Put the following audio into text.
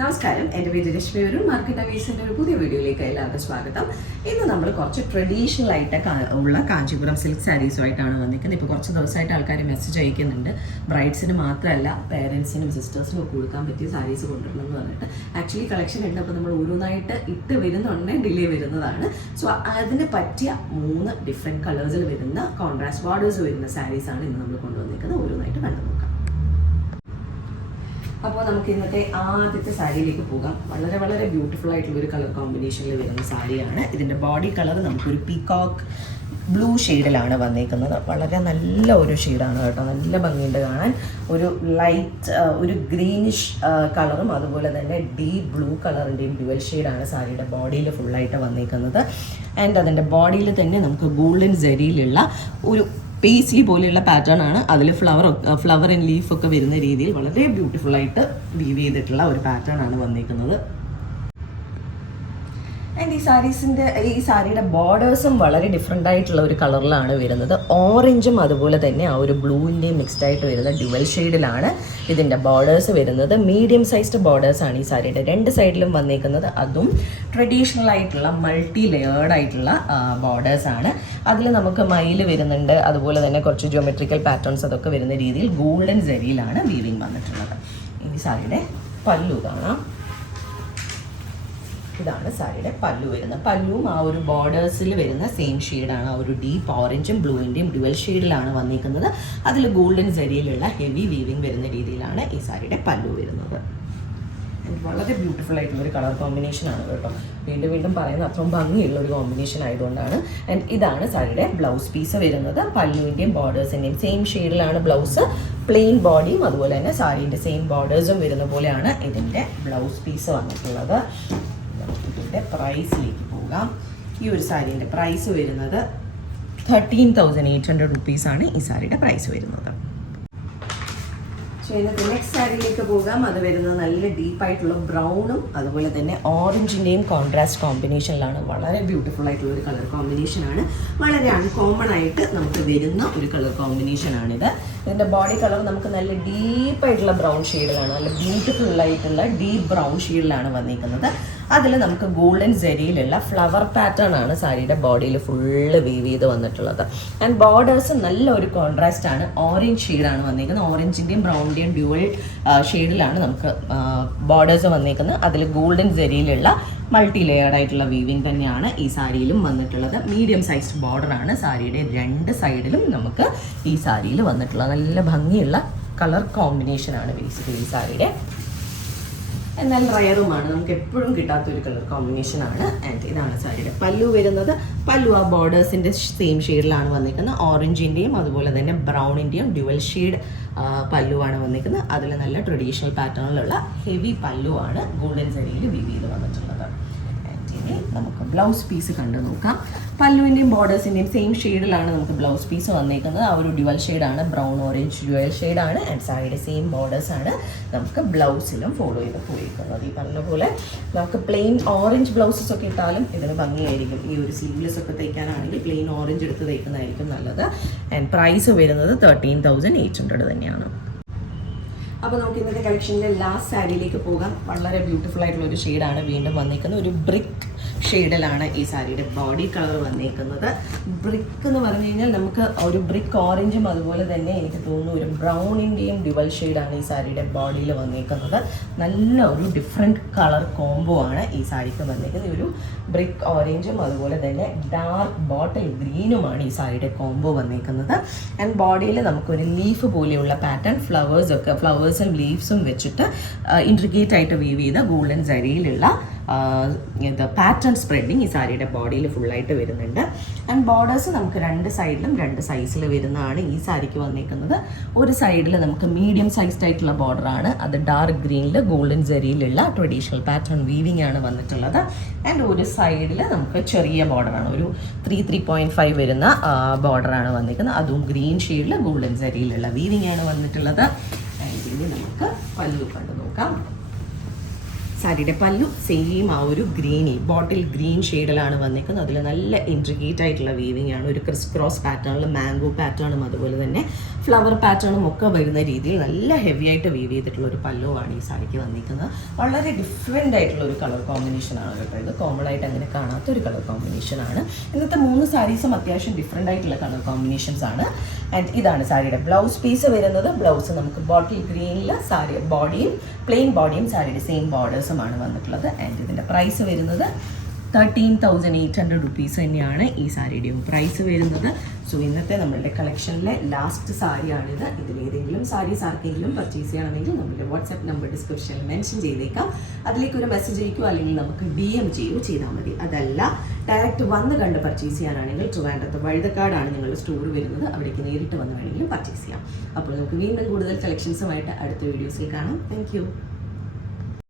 നമസ്കാരം, എൻ്റെ പേര് രശ്മി. ഒരു മാർക്കറ്റ് അവീസിൻ്റെ ഒരു പുതിയ വീഡിയോയിലേക്ക് എല്ലാവർക്കും സ്വാഗതം. ഇന്ന് നമ്മൾ കുറച്ച് ട്രഡീഷണൽ ആയിട്ട് ഉള്ള കാഞ്ചീപുരം സിൽക്ക് സാരീസുമായിട്ടാണ് വന്നിരിക്കുന്നത്. ഇപ്പോൾ കുറച്ച് ദിവസമായിട്ട് ആൾക്കാർ മെസ്സേജ് അയക്കുന്നുണ്ട്, ബ്രൈഡ്സിന് മാത്രമല്ല പേരൻസിനും സിസ്റ്റേഴ്സിനും ഒക്കെ കൊടുക്കാൻ പറ്റിയ സാരീസ് കൊണ്ടുവരണം എന്ന് പറഞ്ഞിട്ട്. ആക്ച്വലി കളക്ഷൻ ഉണ്ട്, അപ്പോൾ നമ്മൾ ഓരോന്നായിട്ട് ഇട്ട് വരുന്നുണ്ടെങ്കിൽ ഡിലേ വരുന്നതാണ്. സോ അതിന് പറ്റിയ 3 ഡിഫറെൻറ്റ് കളേഴ്സിൽ വരുന്ന കോൺട്രാസ്റ്റ് ബോർഡേഴ്സ് വരുന്ന സാരീസാണ് ഇന്ന് നമ്മൾ കൊണ്ടുവന്നിരിക്കുന്നത്. ഓരോന്നായിട്ട് കണ്ടു നോക്കാം. അപ്പോൾ നമുക്ക് ഇന്നത്തെ ആദ്യത്തെ സാരിയിലേക്ക് പോകാം. വളരെ വളരെ ബ്യൂട്ടിഫുൾ ആയിട്ടുള്ള ഒരു കളർ കോമ്പിനേഷനിൽ വരുന്ന സാരിയാണ്. ഇതിൻ്റെ ബോഡി കളർ നമുക്കൊരു പീകോക്ക് ബ്ലൂ ഷെയ്ഡിലാണ് വന്നേക്കുന്നത്. വളരെ നല്ല ഒരു ഷെയ്ഡാണ് കേട്ടോ, നല്ല ഭംഗിയുണ്ട് കാണാൻ. ഒരു ലൈറ്റ് ഒരു ഗ്രീനിഷ് കളറും അതുപോലെ തന്നെ ഡീപ്പ് ബ്ലൂ കളറിൻ്റെയും ഡ്യുവൽ ഷെയ്ഡാണ് സാരിയുടെ ബോഡിയിൽ ഫുള്ളായിട്ട് വന്നേക്കുന്നത്. ആൻഡ് അതിൻ്റെ ബോഡിയിൽ തന്നെ നമുക്ക് ഗോൾഡൻ ജെറിയിലുള്ള ഒരു പേസ്ലി പോലെയുള്ള പാറ്റേൺ ആണ്. അതിൽ ഫ്ലവർ ആൻഡ് ലീഫ് ഒക്കെ വരുന്ന രീതിയിൽ വളരെ ബ്യൂട്ടിഫുൾ ആയിട്ട് വീവ് ചെയ്തിട്ടുള്ള ഒരു പാറ്റേൺ ആണ് വന്നിരിക്കുന്നത്. ആൻഡ് ഈ സാരിയുടെ ബോർഡേഴ്സും വളരെ ഡിഫറെൻ്റ് ആയിട്ടുള്ള ഒരു കളറിലാണ് വരുന്നത്. ഓറഞ്ചും അതുപോലെ തന്നെ ആ ഒരു ബ്ലൂവിൻ്റെയും മിക്സ്ഡ് ആയിട്ട് വരുന്ന ഡ്യുവൽ ഷെയ്ഡിലാണ് ഇതിൻ്റെ ബോർഡേഴ്സ് വരുന്നത്. മീഡിയം സൈസ്ഡ് ബോർഡേഴ്സാണ് ഈ സാരിയുടെ 2 സൈഡിലും വന്നേക്കുന്നത്. അതും ട്രഡീഷണൽ ആയിട്ടുള്ള മൾട്ടി ലെയേർഡ് ആയിട്ടുള്ള ബോർഡേഴ്സാണ്. അതിൽ നമുക്ക് മയിൽ വരുന്നുണ്ട്, അതുപോലെ തന്നെ കുറച്ച് ജിയോമെട്രിക്കൽ പാറ്റേൺസ് അതൊക്കെ വരുന്ന രീതിയിൽ ഗോൾഡൻ ജെറിയിലാണ് വീവിങ് വന്നിട്ടുള്ളത്. ഈ സാരിയുടെ പല്ലു കാണാം. ഇതാണ് സാരിയുടെ പല്ലു വരുന്നത്. പല്ലുവും ആ ഒരു ബോർഡേഴ്സിൽ വരുന്ന സെയിം ഷെയ്ഡാണ്. ആ ഒരു ഡീപ്പ് ഓറഞ്ചും ബ്ലൂവിൻ്റെയും ഡ്യുവൽ ഷെയ്ഡിലാണ് വന്നിരിക്കുന്നത്. അതിൽ ഗോൾഡൻ ജെറിയിലുള്ള ഹെവി വീവിങ് വരുന്ന രീതിയിലാണ് ഈ സാരിയുടെ പല്ലു വരുന്നത്. വളരെ ബ്യൂട്ടിഫുൾ ആയിട്ടുള്ള ഒരു കളർ കോമ്പിനേഷൻ ആണ് കേട്ടോ. വീണ്ടും വീണ്ടും പറയുന്ന അത്രയും ഭംഗിയുള്ള ഒരു കോമ്പിനേഷൻ ആയതുകൊണ്ടാണ്. ആൻഡ് ഇതാണ് സാരിയുടെ ബ്ലൗസ് പീസ് വരുന്നത്. പല്ലുവിൻ്റെയും ബോർഡേഴ്സിൻ്റെയും സെയിം ഷെയ്ഡിലാണ് ബ്ലൗസ്. പ്ലെയിൻ ബോഡിയും അതുപോലെ തന്നെ സാരീൻ്റെ സെയിം ബോർഡേഴ്സും വരുന്ന പോലെയാണ് ഇതിൻ്റെ ബ്ലൗസ് പീസ് വന്നിട്ടുള്ളത്. ഇതിൻ്റെ പ്രൈസിലേക്ക് പോകാം. ഈ ഒരു സാരീൻ്റെ പ്രൈസ് വരുന്നത് 13,800 റുപ്പീസാണ് ഈ സാരിയുടെ പ്രൈസ് വരുന്നത്. സോ ഇന്നത്തെ നെക്സ്റ്റ് സാരിയിലേക്ക് പോകാം. അത് വരുന്നത് നല്ല ഡീപ്പായിട്ടുള്ള ബ്രൗണും അതുപോലെ തന്നെ ഓറഞ്ചിൻ്റെയും കോൺട്രാസ്റ്റ് കോമ്പിനേഷനിലാണ്. വളരെ ബ്യൂട്ടിഫുൾ ആയിട്ടുള്ള ഒരു കളർ കോമ്പിനേഷനാണ്. വളരെ അൺകോമൺ ആയിട്ട് നമുക്ക് വരുന്ന ഒരു കളർ കോമ്പിനേഷനാണിത്. ഇതിൻ്റെ ബോഡി കളർ നമുക്ക് നല്ല ഡീപ്പായിട്ടുള്ള ബ്രൗൺ ഷെയ്ഡിലാണ്, നല്ല ബ്യൂട്ടിഫുൾ ആയിട്ടുള്ള ഡീപ്പ് ബ്രൗൺ ഷെയ്ഡിലാണ് വന്നിരിക്കുന്നത്. അതിൽ നമുക്ക് ഗോൾഡൻ ജെറിയിലുള്ള ഫ്ലവർ പാറ്റേൺ ആണ് സാരിയുടെ ബോഡിയിൽ ഫുള്ള് വീവ് ചെയ്ത് വന്നിട്ടുള്ളത്. ആൻഡ് ബോർഡേഴ്സ് നല്ല ഒരു കോൺട്രാസ്റ്റ് ആണ്. ഓറഞ്ച് ഷെയ്ഡാണ് വന്നിരിക്കുന്നത്. ഓറഞ്ചിൻ്റെയും ബ്രൗണിൻ്റെയും ഡ്യുവൽ ഷെയ്ഡിലാണ് നമുക്ക് ബോർഡേഴ്സ് വന്നിരിക്കുന്നത്. അതിൽ ഗോൾഡൻ ജെറിയിലുള്ള മൾട്ടി ലെയർഡ് ആയിട്ടുള്ള വീവിങ് തന്നെയാണ് ഈ സാരിയിലും വന്നിട്ടുള്ളത്. മീഡിയം സൈസ്ഡ് ബോർഡറാണ് സാരിയുടെ 2 സൈഡിലും നമുക്ക് ഈ സാരിയിൽ വന്നിട്ടുള്ളത്. നല്ല ഭംഗിയുള്ള കളർ കോമ്പിനേഷനാണ് ബേസിക്കലി ഈ സാരിയുടെ. എന്നാൽ റയറുമാണ്, നമുക്ക് എപ്പോഴും കിട്ടാത്തൊരു കളർ കോമ്പിനേഷനാണ്. ആൻഡ് ഇതാണ് സാരിയുടെ പല്ലു വരുന്നത്. പല്ലു ആ ബോർഡേഴ്സിൻ്റെ സെയിം ഷെയ്ഡിലാണ് വന്നിരിക്കുന്നത്. ഓറഞ്ചിൻ്റെയും അതുപോലെ തന്നെ ബ്രൗണിൻ്റെയും ഡ്യുവൽ ഷെയ്ഡ് പല്ലുവാണ് വന്നിരിക്കുന്നത്. അതിൽ നല്ല ട്രഡീഷണൽ പാറ്റേണിലുള്ള ഹെവി പല്ലുവാണ് ഗോൾഡൻ ജെറിയിൽ വീവ് ചെയ്ത് വന്നിട്ടുള്ളത്. ഇനി നമുക്ക് ബ്ലൗസ് പീസ് കണ്ടു നോക്കാം. പല്ലുവിൻ്റെയും ബോർഡേഴ്സിൻ്റെയും സെയിം ഷെയ്ഡിലാണ് നമുക്ക് ബ്ലൗസ് പീസ് വന്നിരിക്കുന്നത്. ആ ഒരു ഡ്യുവൽ ഷെയ്ഡാണ്, ബ്രൗൺ ഓറഞ്ച് ഡ്യുവൽ ഷെയ്ഡാണ്. ആൻഡ് സാരിയുടെ സെയിം ബോർഡേഴ്സാണ് നമുക്ക് ബ്ലൗസിലും ഫോളോ ചെയ്ത് പോയിരിക്കുന്നത്. ഈ പറഞ്ഞ പോലെ നമുക്ക് പ്ലെയിൻ ഓറഞ്ച് ബ്ലൗസസ് ഒക്കെ ഇട്ടാലും ഇതിന് ഭംഗിയായിരിക്കും. ഈ ഒരു സ്ലീവ്ലെസ് ഒക്കെ തയ്ക്കാനാണെങ്കിൽ പ്ലെയിൻ ഓറഞ്ച് എടുത്ത് തയ്ക്കുന്നതായിരിക്കും നല്ലത്. ആൻഡ് പ്രൈസ് വരുന്നത് 13,800 തന്നെയാണ്. അപ്പോൾ നമുക്ക് ഇന്നത്തെ കളക്ഷനിലെ ലാസ്റ്റ് സാരിയിലേക്ക് പോകാം. വളരെ ബ്യൂട്ടിഫുൾ ആയിട്ടുള്ള ഒരു ഷെയ്ഡാണ് വീണ്ടും വന്നിരിക്കുന്നത്. ഒരു ബ്രിക്ക് ഷെയ്ഡിലാണ് ഈ സാരിയുടെ ബോഡി കളർ വന്നിരിക്കുന്നത്. ബ്രിക്ക് എന്ന് പറഞ്ഞു കഴിഞ്ഞാൽ നമുക്ക് ഒരു ബ്രിക്ക് ഓറഞ്ചും അതുപോലെ തന്നെ എനിക്ക് തോന്നുന്നു ഒരു ബ്രൗണിൻ്റെയും ഡ്യുവൽ ഷെയ്ഡാണ് ഈ സാരിയുടെ ബോഡിയിൽ വന്നിരിക്കുന്നത്. നല്ല ഒരു ഡിഫറെൻറ്റ് കളർ കോംബോ ആണ് ഈ സാരിക്ക് വന്നിരിക്കുന്നത്. ഒരു ബ്രിക്ക് ഓറഞ്ചും അതുപോലെ തന്നെ ഡാർക്ക് ബോട്ടിൽ ഗ്രീനുമാണ് ഈ സാരിയുടെ കോംബോ വന്നിരിക്കുന്നത്. ആൻഡ് ബോഡിയിൽ നമുക്കൊരു ലീഫ് പോലെയുള്ള പാറ്റേൺ ഫ്ലവേഴ്സും ലീവ്സും വെച്ചിട്ട് ഇൻട്രിഗേറ്റ് ആയിട്ട് വീവ് ചെയ്ത ഗോൾഡൻ ജെറിയിലുള്ള പാറ്റേൺ സ്പ്രെഡിങ് ഈ സാരിയുടെ ബോഡിയിൽ ഫുള്ളായിട്ട് വരുന്നുണ്ട്. ആൻഡ് ബോർഡേഴ്സ് നമുക്ക് 2 സൈഡിലും 2 സൈസിൽ വരുന്നതാണ് ഈ സാരിക്ക് വന്നിരിക്കുന്നത്. ഒരു സൈഡിൽ നമുക്ക് മീഡിയം സൈസ്ഡ് ആയിട്ടുള്ള ബോർഡറാണ്. അത് ഡാർക്ക് ഗ്രീനിൽ ഗോൾഡൻ ജെറിയിലുള്ള ട്രഡീഷണൽ പാറ്റേൺ വീവിംഗ് ആണ് വന്നിട്ടുള്ളത്. ആൻഡ് ഒരു സൈഡിൽ നമുക്ക് ചെറിയ ബോർഡറാണ്, ഒരു 3.5 വരുന്ന ബോർഡറാണ് വന്നിരിക്കുന്നത്. അതും ഗ്രീൻ ഷെയ്ഡിൽ ഗോൾഡൻ ജെറിയിലുള്ള വീവിംഗ് ആണ് വന്നിട്ടുള്ളത്. ഇനി നമുക്ക് പല്ലു കണ്ടു നോക്കാം. സാരിയുടെ പല്ലു സെയിം ആ ഒരു ബോട്ടിൽ ഗ്രീൻ ഷെയ്ഡിലാണ് വന്നിരിക്കുന്നത്. അതിൽ നല്ല ഇൻട്രിഗേറ്റ് ആയിട്ടുള്ള വീവിംഗ് ആണ്. ഒരു ക്രിസ് ക്രോസ് പാറ്റേണിൽ മാംഗോ പാറ്റേണും അതുപോലെ തന്നെ ഫ്ലവർ പാറ്റേണും ഒക്കെ വരുന്ന രീതിയിൽ നല്ല ഹെവി ആയിട്ട് വീവ് ചെയ്തിട്ടുള്ള ഒരു പല്ലുവാണ് ഈ സാരിക്ക് വന്നിരിക്കുന്നത്. വളരെ ഡിഫറെൻ്റ് ആയിട്ടുള്ള ഒരു കളർ കോമ്പിനേഷനാണ് കേട്ടോ. ഇത് കോമൺ ആയിട്ട് അങ്ങനെ കാണാത്ത ഒരു കളർ കോമ്പിനേഷനാണ്. ഇന്നത്തെ 3 സാരീസും അത്യാവശ്യം ഡിഫറെൻ്റ് ആയിട്ടുള്ള കളർ കോമ്പിനേഷൻസ് ആണ്. ആൻഡ് ഇതാണ് സാരിയുടെ ബ്ലൗസ് പീസ് വരുന്നത്. ബ്ലൗസ് നമുക്ക് ബോട്ടിൽ ഗ്രീനിൽ സാരി ബോഡിയും പ്ലെയിൻ ബോഡിയും സാരിയുടെ സെയിം ബോർഡേഴ്സുമാണ് വന്നിട്ടുള്ളത്. ആൻഡ് ഇതിൻ്റെ പ്രൈസ് വരുന്നത് 13,800 റുപ്പീസ് തന്നെയാണ് ഈ സാരിയുടെയും പ്രൈസ് വരുന്നത്. സോ ഇന്നത്തെ നമ്മളുടെ കളക്ഷനിലെ ലാസ്റ്റ് സാരിയാണിത്. ഇതിലേതെങ്കിലും സാരീസ് ആർക്കെങ്കിലും പർച്ചേസ് ചെയ്യണമെങ്കിൽ നമ്മുടെ വാട്സാപ്പ് നമ്പർ ഡിസ്ക്രിപ്ഷനിൽ മെൻഷൻ ചെയ്തേക്കാം. അതിലേക്ക് ഒരു മെസ്സേജ് അയക്കുകയോ അല്ലെങ്കിൽ നമുക്ക് DM ചെയ്യുകയോ ചെയ്താൽ മതി. അതല്ല ഡയറക്റ്റ് വന്ന് കണ്ട് പർച്ചേസ് ചെയ്യാനാണെങ്കിൽ ട്രിവാൻഡ്രത്ത് വഴുതക്കാടാണ് നിങ്ങളുടെ സ്റ്റോർ വരുന്നത്. അവിടേക്ക് നേരിട്ട് വന്ന് വേണമെങ്കിലും പർച്ചേസ് ചെയ്യാം. അപ്പോൾ നമുക്ക് വീണ്ടും കൂടുതൽ കളക്ഷൻസുമായിട്ട് അടുത്ത വീഡിയോസിൽ കാണാം. താങ്ക്